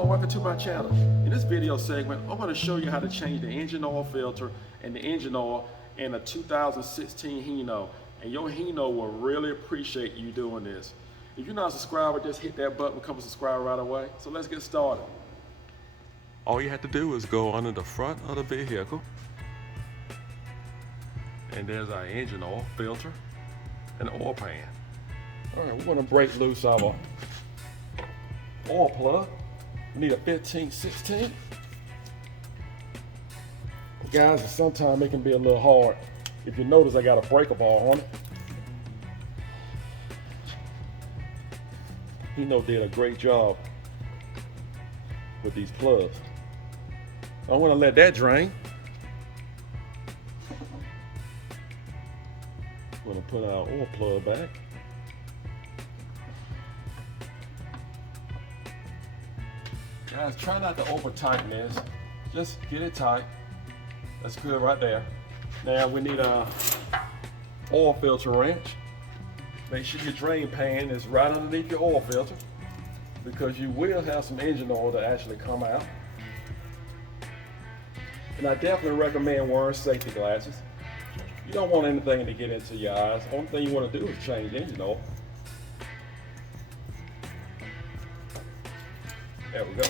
Hino, welcome to my channel. In this video segment, I'm going to show you how to change the engine oil filter and the engine oil in a 2016 Hino. And your Hino will really appreciate you doing this. If you're not a subscriber, just hit that button, become a subscriber right away. So let's get started. All you have to do is go under the front of the vehicle. And there's our engine oil filter and oil pan. All right, we're going to break loose our oil plug. We need a 15/16. Guys, sometimes it can be a little hard. If you notice, I got a breaker bar on it. Hino did a great job with these plugs. I want to let that drain. We're going to put our oil plug back. Guys, try not to over tighten this. Just get it tight. That's good right there. Now we need a oil filter wrench. Make sure your drain pan is right underneath your oil filter, because you will have some engine oil to actually come out. And I definitely recommend wearing safety glasses. You don't want anything to get into your eyes. The only thing you want to do is change engine oil. There we go.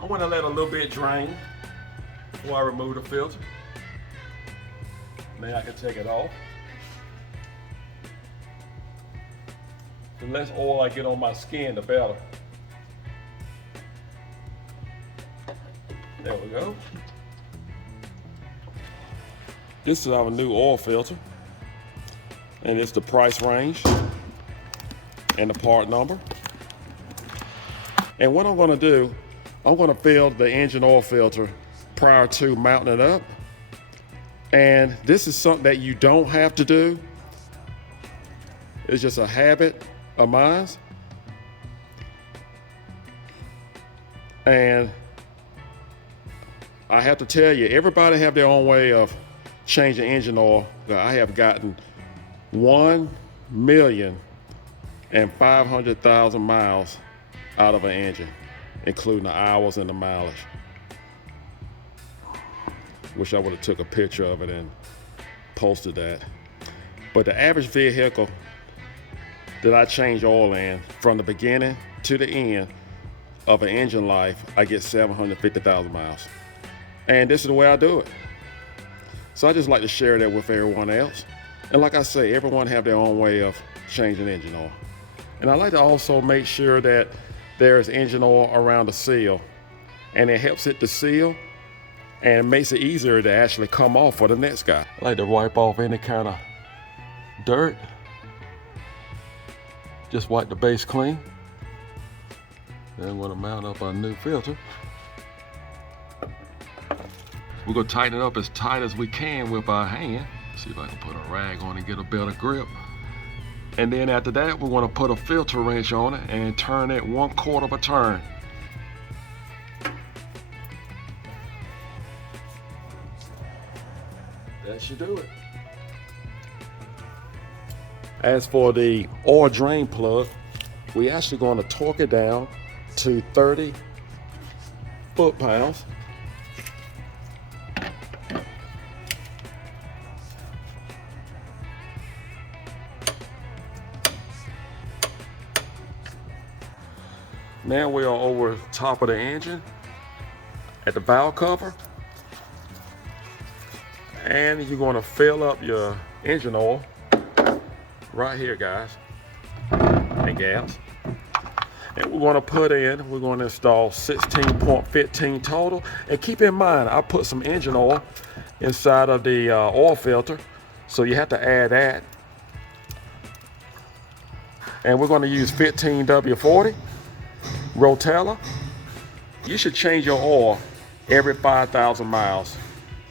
I want to let a little bit drain before I remove the filter. Then I can take it off. The less oil I get on my skin, the better. There we go. This is our new oil filter, and it's the price range and the part number. And what I'm going to do, I'm going to fill the engine oil filter prior to mounting it up. And this is something that you don't have to do. It's just a habit of mine. And I have to tell you, everybody have their own way of changing engine oil. I have gotten 1,500,000 miles out of an engine, including the hours and the mileage. Wish I would have took a picture of it and posted that. But the average vehicle that I change oil in, from the beginning to the end of an engine life, I get 750,000 miles. And this is the way I do it. So I just like to share that with everyone else. And like I say, everyone have their own way of changing engine oil. And I like to also make sure that there's engine oil around the seal, and it helps it to seal and it makes it easier to actually come off for the next guy. I like to wipe off any kind of dirt. Just wipe the base clean. Then I'm going to mount up our new filter. We're going to tighten it up as tight as we can with our hand. See if I can put a rag on and get a better grip. And then after that, we're going to put a filter wrench on it and turn it 1/4 of a turn. That should do it. As for the oil drain plug, we're actually going to torque it down to 30 foot-pounds. Now we are over top of the engine at the valve cover, and you're going to fill up your engine oil right here, guys and gals. And we're going to install 16.15 total. And keep in mind, I put some engine oil inside of the oil filter, so you have to add that. And we're going to use 15W40 Rotella. You should change your oil every 5,000 miles.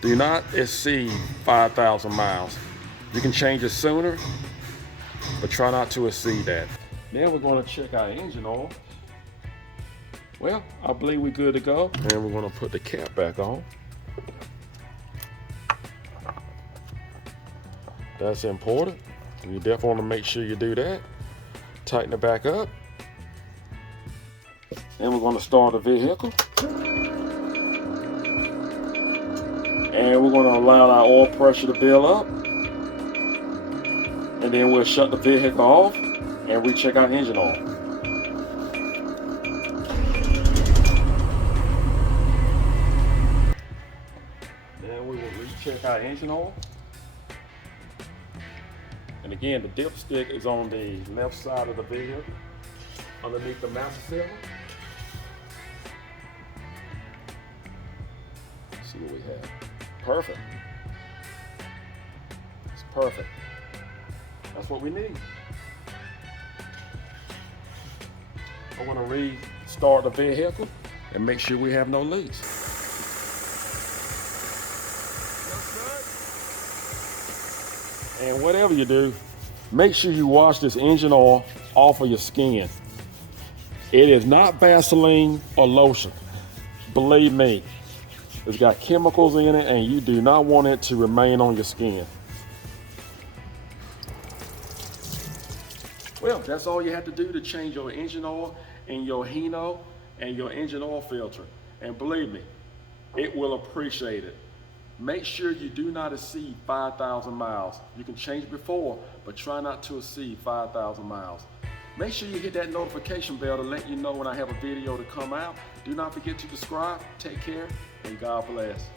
Do not exceed 5,000 miles. You can change it sooner, but try not to exceed that. Now we're going to check our engine oil. Well, I believe we're good to go. And we're going to put the cap back on. That's important. You definitely want to make sure you do that. Tighten it back up. Then we're going to start the vehicle. And we're going to allow our oil pressure to build up. And then we'll shut the vehicle off and recheck our engine oil. Then we will recheck our engine oil. And again, the dipstick is on the left side of the vehicle, underneath the master cylinder. Let's see what we have. Perfect. It's perfect. That's what we need. I want to restart the vehicle and make sure we have no leaks. And whatever you do, make sure you wash this engine oil off of your skin. It is not Vaseline or lotion. Believe me, it's got chemicals in it and you do not want it to remain on your skin. Well, that's all you have to do to change your engine oil and your Hino and your engine oil filter. And believe me, it will appreciate it. Make sure you do not exceed 5,000 miles. You can change before, but try not to exceed 5,000 miles. Make sure you hit that notification bell to let you know when I have a video to come out. Do not forget to subscribe. Take care, and God bless.